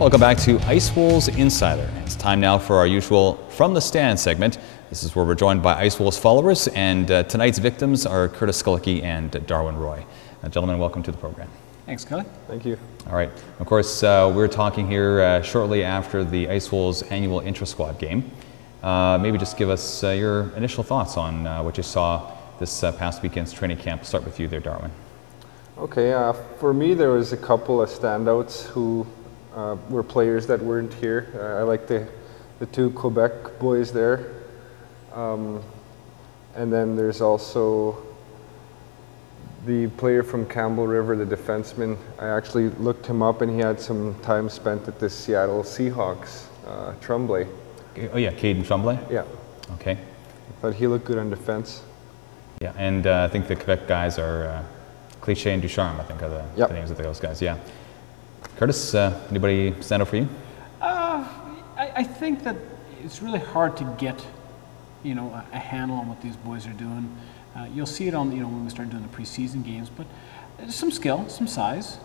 Welcome back to Ice Wolves Insider. It's time now for our usual From the Stand segment. This is where we're joined by Ice Wolves followers, and tonight's victims are Curtis Skalicky and Darwin Roy. Gentlemen, welcome to the program. Thanks, Kelly. Thank you. All right. Of course, we're talking here shortly after the Ice Wolves annual intra-squad game. Maybe just give us your initial thoughts on what you saw this past weekend's training camp. Start with you there, Darwin. Okay, for me there was a couple of standouts who were players that weren't here. I like the two Quebec boys there. And then there's also the player from Campbell River, the defenseman. I actually looked him up and he had some time spent at the Seattle Seahawks, Tremblay. Oh yeah, Caden Tremblay? Yeah. Okay. I thought he looked good on defense. Yeah, and I think the Quebec guys are Cliche and Ducharme, I think are the names of those guys, yeah. Curtis, anybody stand out for you? I think that it's really hard to get, a handle on what these boys are doing. You'll see it on, when we start doing the preseason games, but there's some skill, some size.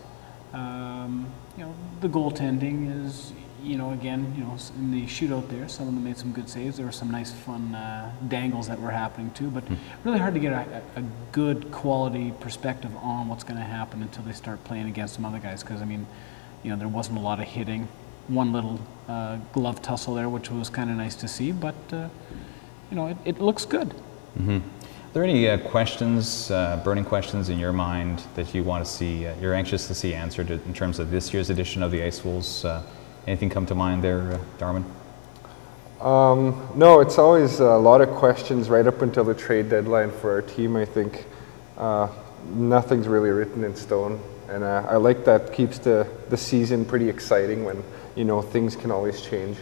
The goaltending is, again, in the shootout there, some of them made some good saves. There were some nice, fun dangles that were happening too, but really hard to get a good quality perspective on what's going to happen until they start playing against some other guys. Because there wasn't a lot of hitting. One little glove tussle there, which was kind of nice to see, but it looks good. Mm-hmm. Are there any questions, burning questions in your mind that you want to see, you're anxious to see answered in terms of this year's edition of the Ice Wolves? Anything come to mind there, Darwin? No, it's always a lot of questions right up until the trade deadline for our team, I think. Nothing's really written in stone, and I like that. Keeps the season pretty exciting when, things can always change.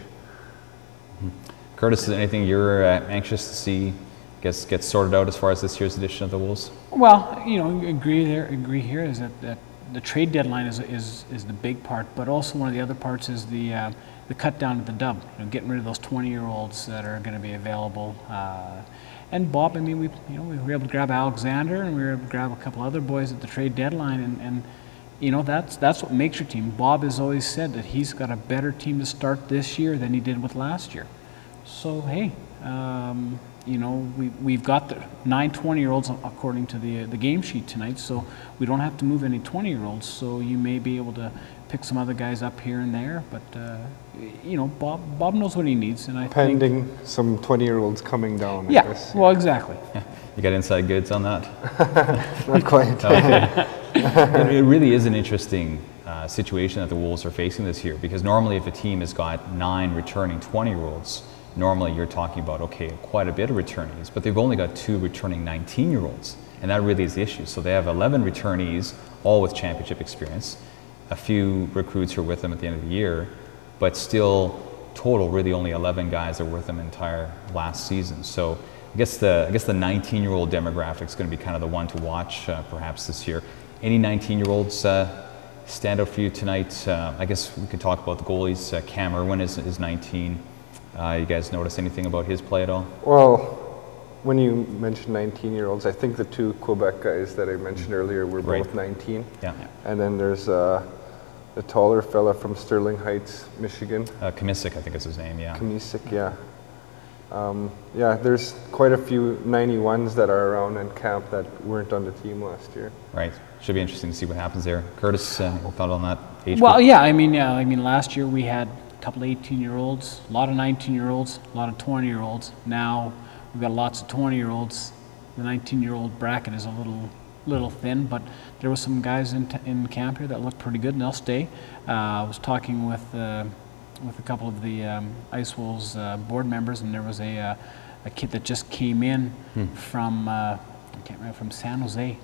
Mm-hmm. Curtis, is there anything you're anxious to see get sorted out as far as this year's edition of the Wolves? Well, agree here is that the trade deadline is the big part, but also one of the other parts is the cut down of the dub, getting rid of those 20-year-olds that are going to be available. And Bob, we were able to grab Alexander, and we were able to grab a couple other boys at the trade deadline, and that's what makes your team. Bob has always said that he's got a better team to start this year than he did with last year. So hey, we've got the 9 20-year-olds according to the game sheet tonight, so we don't have to move any 20-year-olds. So you may be able to pick some other guys up here and there, but Bob knows what he needs, and I pending think some 20-year-olds coming down. Yeah, I guess. Well, exactly. You got inside goods on that? Not quite. Okay. It really is an interesting situation that the Wolves are facing this year, because normally if a team has got 9 returning 20-year-olds, normally you're talking about, okay, quite a bit of returnees, but they've only got 2 returning 19-year-olds, and that really is the issue. So they have 11 returnees, all with championship experience, a few recruits who are with them at the end of the year, but still total really only 11 guys that were with them entire last season. So I guess the 19-year-old demographic is going to be kind of the one to watch perhaps this year. Any 19-year-olds stand out for you tonight? I guess we could talk about the goalies. Cam Irwin is 19. You guys notice anything about his play at all? Well, when you mentioned 19-year-olds, I think the 2 Quebec guys that I mentioned earlier were both 19. Yeah. And then there's the taller fella from Sterling Heights, Michigan. Kamisic, I think is his name, yeah. Kamisic, yeah. There's quite a few 91s that are around in camp that weren't on the team last year. Right. Should be interesting to see what happens there. Curtis, thought on that age Well, group? yeah, last year we had a couple of 18-year-olds, a lot of 19-year-olds, a lot of 20-year-olds. Now we've got lots of 20-year-olds. The 19-year-old bracket is a little thin, but there were some guys in camp here that looked pretty good, and they'll stay. I was talking with a couple of the Ice Wolves board members, and there was a kid that just came in from I can't remember, from San Jose.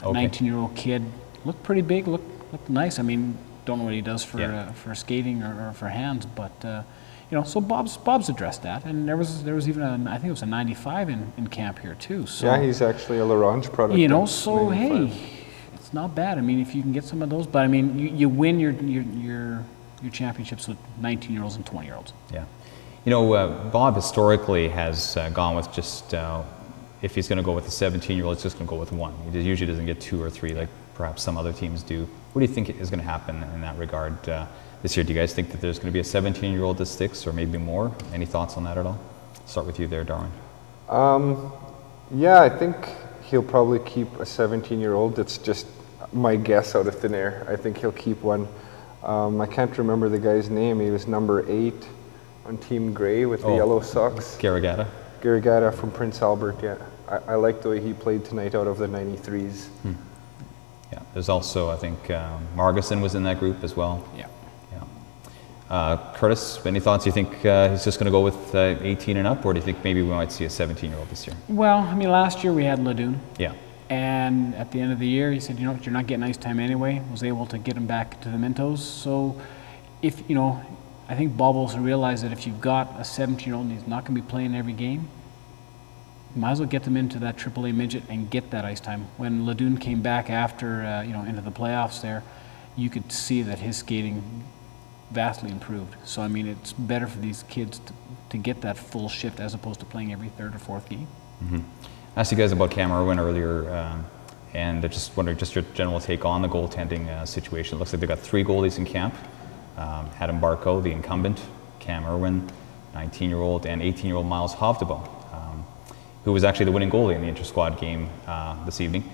A 19-year-old kid, looked pretty big, looked nice. Don't know what he does for skating or for hands, but so Bob's addressed that, and there was even I think it was a 95 in camp here too. So yeah, he's actually a Laurent product. So 95. Hey, it's not bad. If you can get some of those, but you win your championships with 19-year-olds and 20-year-olds. Yeah, Bob historically has gone with just if he's going to go with a 17-year-old, it's just going to go with 1. He usually doesn't get 2 or 3 like perhaps some other teams do. What do you think is going to happen in that regard? this year. Do you guys think that there's going to be a 17-year-old that sticks, or maybe more? Any thoughts on that at all? Start with you there, Darwin. Yeah, I think he'll probably keep a 17-year-old. That's just my guess out of thin air. I think he'll keep one. I can't remember the guy's name. He was number 8 on Team Grey with the yellow socks. Garrigata from Prince Albert, yeah. I like the way he played tonight out of the 93s. Yeah, there's also, I think, Margison was in that group as well. Yeah. Curtis, any thoughts? Do you think he's just going to go with 18 and up, or do you think maybe we might see a 17-year-old this year? Well, I mean, last year we had Ledoux. Yeah. And at the end of the year, he said, you know what, you're not getting ice time anyway. Was able to get him back to the Mintos. So, if, you know, I think Bob also realized that if you've got a 17-year-old and he's not going to be playing every game, you might as well get them into that AAA midget and get that ice time. When Ledoux came back after, you know, into the playoffs there, you could see that his skating vastly improved. So, I mean, it's better for these kids to get that full shift as opposed to playing every third or fourth game. I asked you guys about Cam Irwin earlier, and I just wondering just your general take on the goaltending situation. It looks like they've got 3 goalies in camp. Adam Bartko, the incumbent, Cam Irwin, 19-year-old, and 18-year-old Miles Hovdebo, who was actually the winning goalie in the inter-squad game this evening.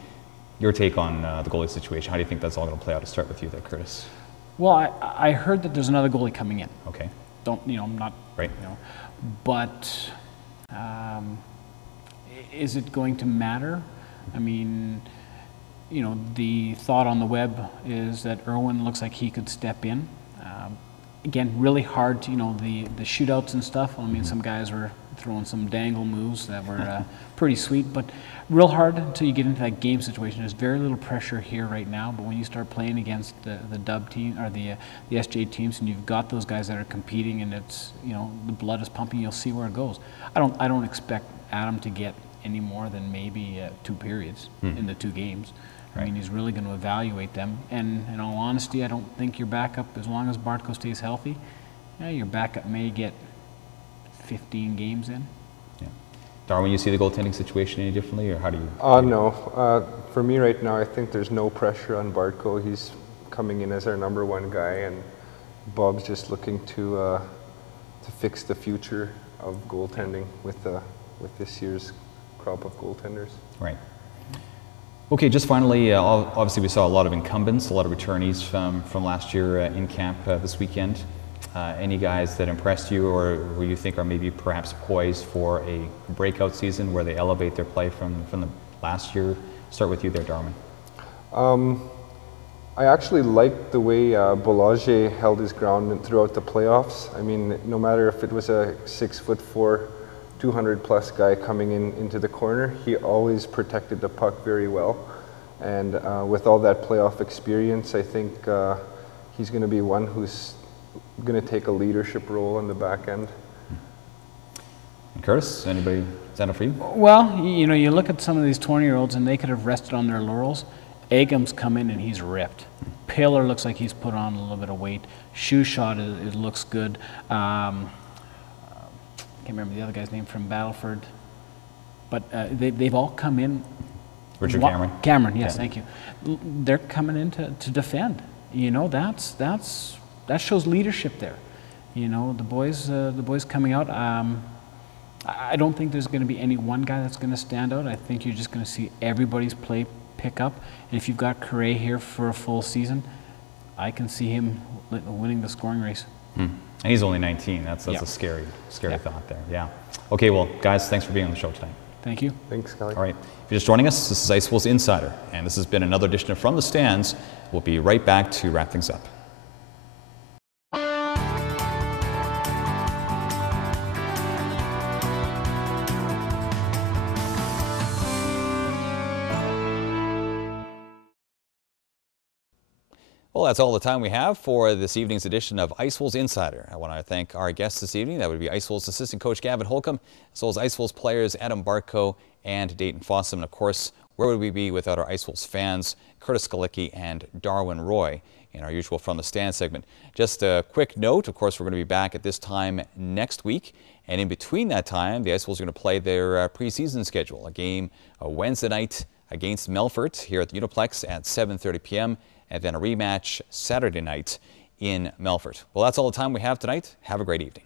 Your take on the goalie situation. How do you think that's all going to play out? To start with you there, Curtis. Well, I heard that there's another goalie coming in. Okay. Don't, you know, I'm not, right. You know, but is it going to matter? I mean, you know, the thought on the web is that Irwin looks like he could step in. Again, really hard to, you know, the shootouts and stuff. I mean, some guys were throwing some dangle moves that were pretty sweet, but real hard until you get into that game situation. There's very little pressure here right now, but when you start playing against the dub team or the SJ teams, and you've got those guys that are competing, and it's, you know, the blood is pumping, you'll see where it goes. I don't expect Adam to get any more than maybe 2 periods in the 2 games. I mean, he's really going to evaluate them. And in all honesty, I don't think your backup, as long as Bartko stays healthy, your backup may get 15 games in. Yeah. Darwin, you see the goaltending situation any differently, or how do you? No. For me right now, I think there's no pressure on Bartko. He's coming in as our #1 guy, and Bob's just looking to fix the future of goaltending with this year's crop of goaltenders. Right. Okay, just finally, obviously we saw a lot of incumbents, a lot of returnees from last year in camp this weekend. Any guys that impressed you, or who you think are maybe perhaps poised for a breakout season where they elevate their play from the last year? Start with you there, Darwin. I actually liked the way Boulanger held his ground throughout the playoffs. I mean, no matter if it was a 6'4", 200-plus guy coming into the corner, he always protected the puck very well. And with all that playoff experience, I think he's going to be one who's going to take a leadership role in the back end. And Curtis, anybody stand up for you? Well, you know, you look at some of these 20-year-olds, and they could have rested on their laurels. Egam's come in and he's ripped. Pillar looks like he's put on a little bit of weight. Shoe shot, it looks good. I can't remember the other guy's name from Battleford, but they've all come in. Richard Cameron. Cameron, yes, thank you. They're coming in to defend. You know, that shows leadership there. You know, the boys coming out. I don't think there's going to be any one guy that's going to stand out. I think you're just going to see everybody's play pick up. And if you've got Correa here for a full season, I can see him winning the scoring race. And he's only 19. That's a scary thought there. Yeah. Okay, well, guys, thanks for being on the show tonight. Thank you. Thanks, Skalicky. All right. If you're just joining us, this is Ice Wolves Insider, and this has been another edition of From the Stands. We'll be right back to wrap things up. Well, that's all the time we have for this evening's edition of Ice Wolves Insider. I want to thank our guests this evening. That would be Ice Wolves assistant coach Gavin Holcomb, as well as Ice Wolves players Adam Bartko and Dayton Fossum. And of course, where would we be without our Ice Wolves fans, Curtis Skalicky and Darwin Roy, in our usual From the Stand segment. Just a quick note, of course, we're going to be back at this time next week. And in between that time, the Ice Wolves are going to play their preseason schedule. A game Wednesday night against Melfort here at the Uniplex at 7:30 p.m. and then a rematch Saturday night in Melfort. Well, that's all the time we have tonight. Have a great evening.